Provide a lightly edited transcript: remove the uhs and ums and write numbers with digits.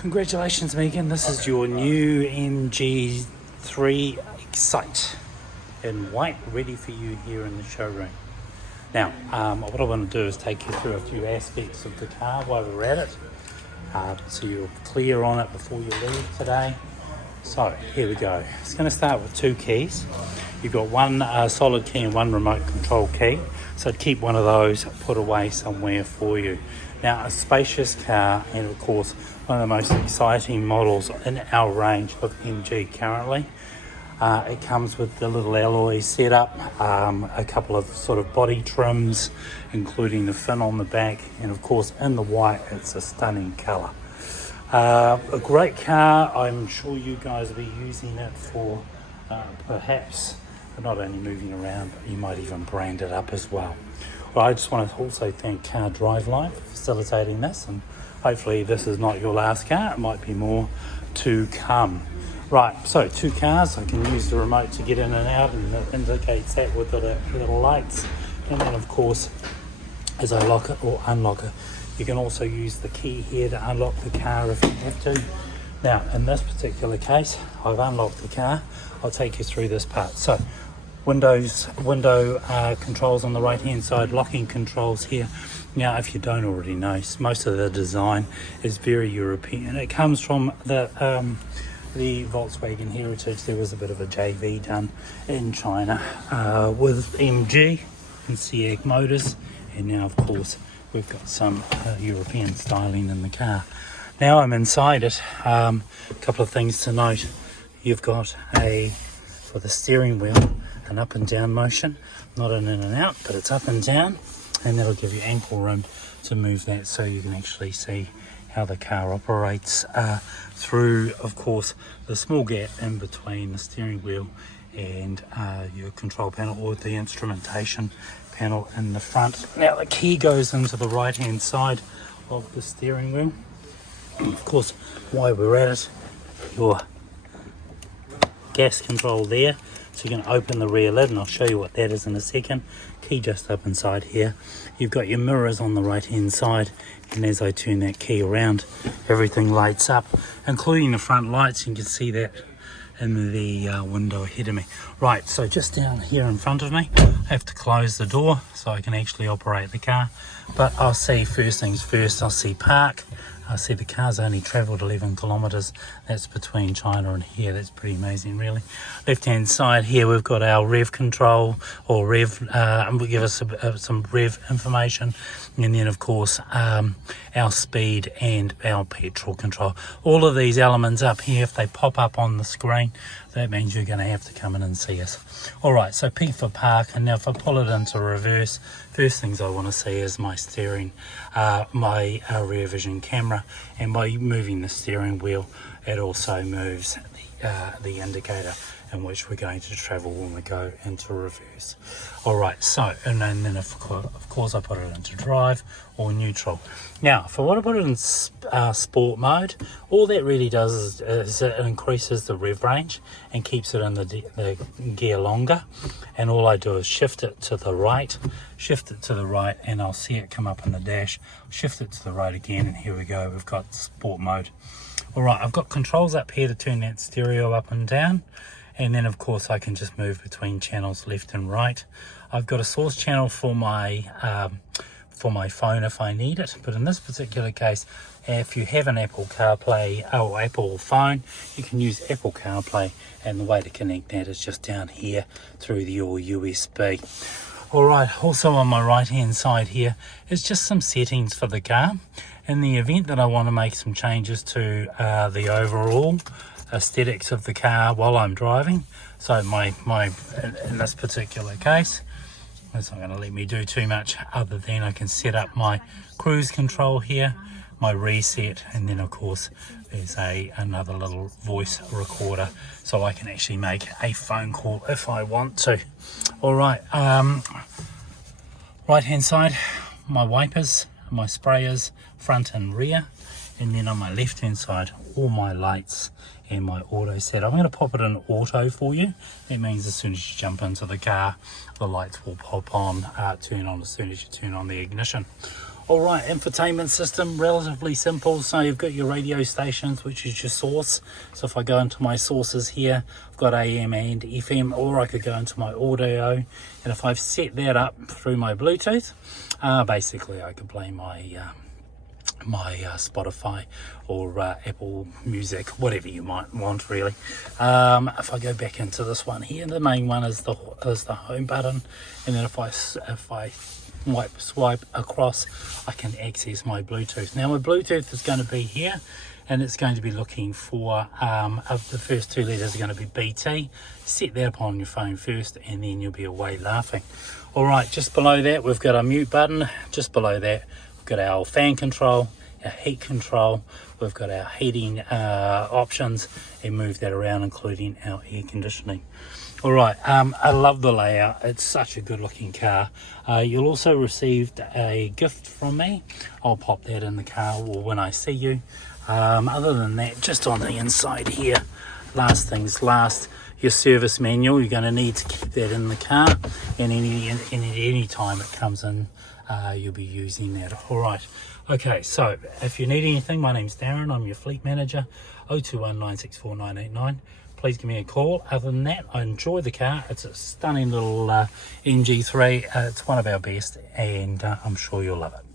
Congratulations, Megan. This is your new MG3 Excite in white, ready for you here in the showroom. Now, what I want to do is take you through a few aspects of the car while we're at it, so you're clear on it before you leave today. So, here we go. It's going to start with two keys. You've got one solid key and one remote control key. So keep one of those put away somewhere for you. Now, a spacious car, and of course, one of the most exciting models in our range of MG currently. It comes with the little alloy setup, a couple of sort of body trims, including the fin on the back, and of course, in the white, it's a stunning colour. A great car. I'm sure you guys will be using it for perhaps not only moving around, but you might even brand it up as well. Well, I just want to also thank Car Drive Line for facilitating this, and hopefully this is not your last car. It might be more to come. Right, so two cars. I can use the remote to get in and out, and it indicates that with the little lights. And then of course, as I lock it or unlock it, you can also use the key here to unlock the car if you have to. Now, in this particular case, I've unlocked the car. I'll take you through this part. So, window controls on the right hand side, locking controls here. Now, if you don't already know, most of the design is very European. It comes from the Volkswagen heritage. There was a bit of a JV done in China with MG and SEAT motors, and now of course we've got some European styling in the car. Now I'm inside it. A couple of things to note. You've got for the steering wheel, an up and down motion, not an in and out, but it's up and down, and that'll give you ample room to move that so you can actually see how the car operates through, of course, the small gap in between the steering wheel and your control panel or the instrumentation panel in the front. Now the key goes into the right hand side of the steering wheel. Of course, while we're at it, your gas control there, so you can open the rear lid, and I'll show you what that is in a second. Key just up inside here. You've got your mirrors on the right hand side, and as I turn that key around, everything lights up, including the front lights. You can see that in the window ahead of me. Right, so just down here in front of me, I have to close the door so I can actually operate the car. But I'll see, first things first, I'll see park. I see the car's only travelled 11 kilometres. That's between China and here. That's pretty amazing, really. Left hand side here, we've got our rev control, or rev, will give us some rev information, and then of course our speed and our petrol control. All of these elements up here, if they pop up on the screen, that means you're going to have to come in and see us. All right, so P for park, and now if I pull it into reverse, first things I want to see is my steering, my rear vision camera, and by moving the steering wheel, it also moves the indicator in which we're going to travel when we go into reverse. All right, so, and then of course I put it into drive or neutral. Now, if I want to put it in sport mode, all that really does is it increases the rev range and keeps it in the gear longer. And all I do is shift it to the right, and I'll see it come up in the dash. Shift it to the right again, and here we go, we've got sport mode. All right, I've got controls up here to turn that stereo up and down. And then of course I can just move between channels left and right. I've got a source channel for my phone if I need it, but in this particular case, if you have an Apple CarPlay or Apple phone, you can use Apple CarPlay, and the way to connect that is just down here through your USB. Alright, also on my right hand side here is just some settings for the car. In the event that I want to make some changes to the overall aesthetics of the car while I'm driving, so in this particular case, it's not going to let me do too much other than I can set up my cruise control here, my reset, and then of course there's another little voice recorder, so I can actually make a phone call if I want to. All right, right hand side, my wipers, my sprayers, front and rear, and then on my left hand side, all my lights and my auto set. I'm going to pop it in auto for you. That means as soon as you jump into the car, the lights will pop on, turn on as soon as you turn on the ignition. All right, infotainment system, relatively simple. So you've got your radio stations, which is your source. So if I go into my sources here, I've got AM and FM, or I could go into my audio. And if I've set that up through my Bluetooth, basically I could play my Spotify or Apple Music, whatever you might want really. If I go back into this one here, the main one is the home button, and then if I swipe across, I can access my Bluetooth. Now my Bluetooth is going to be here, and it's going to be looking for the first two letters are going to be BT. Set that up on your phone first, and then you'll be away laughing. All right, just below that we've got our mute button. Just below that we've got our fan control, our heat control, we've got our heating options, and move that around, including our air conditioning. All right, I love the layout. It's such a good looking car. You'll also receive a gift from me. I'll pop that in the car or when I see you. Other than that, just on the inside here, last things last, your service manual, you're going to need to keep that in the car, and any time it comes in, you'll be using that. All right, okay, so if you need anything, my name's Darren, I'm your fleet manager. 021 964 989. Please give me a call. Other than that, I enjoy the car. It's a stunning little MG3. It's one of our best, and I'm sure you'll love it.